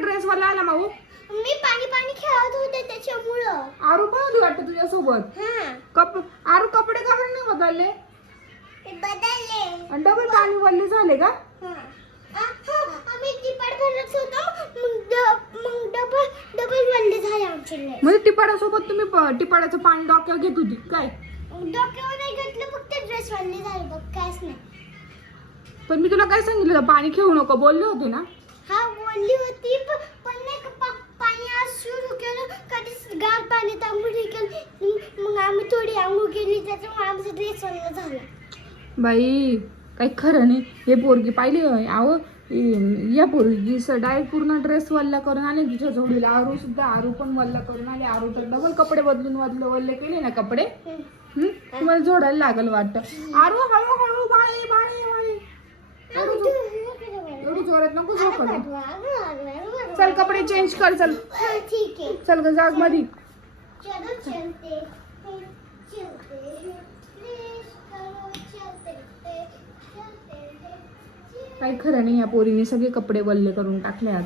Dress वाला आला माऊ? मी पाणी पाणी खेळत होते त्याच्यामुळं. आरू पण होती वाटतं तुझ्यासोबत. आरू कपडे का बरं नाही बदलले? बदलले. आणि डबल पाणी वल्ले झाले का? आम्ही टिपाड भरत होतो मग डबल वल्ले झाले आमचे. म्हणजे टिपाडासोबत तुम्ही टिपाडाचं पाणी डोक्यावर घेत होती काय? डोक्यावर नाही घेतलं, फक्त ड्रेस वल्ले झाले बघ, काहीच नाही. पण मी तुला काय सांगितलं होतं, पाणी खेळू नको बोलले होते ना? हा बोलली होती, पण नाही का पाणी आज सुरू केलं, कधीच गार पाणी आंघोळ केली, मग आम्ही थोडी आंघोळ केली, त्याच्यामुळे आमचा ड्रेस वल्ला झाला. बाई काही खरं नाही. हे पोरगी पाहिली आहो, या पोरगी डायरेक्ट पूर्ण ड्रेस वल्ला करून आले तिच्या जोडीला. आरू पण वल्ला करून आले. आरू तर डबल कपडे बदलून वल्ले केले ना कपडे. तुम्हाला जोडायला लागल वाटतं. आरू हळूहळू बाळे बाळे बाळे. एवढी जोरात नको झोपड. चल कपडे चेंज कर. चल ठीक आहे. चल ग जाग मधी. चलो चलते. काही खरं नाही, या पोरीने सगळे कपडे वल्ले करून टाकले आज.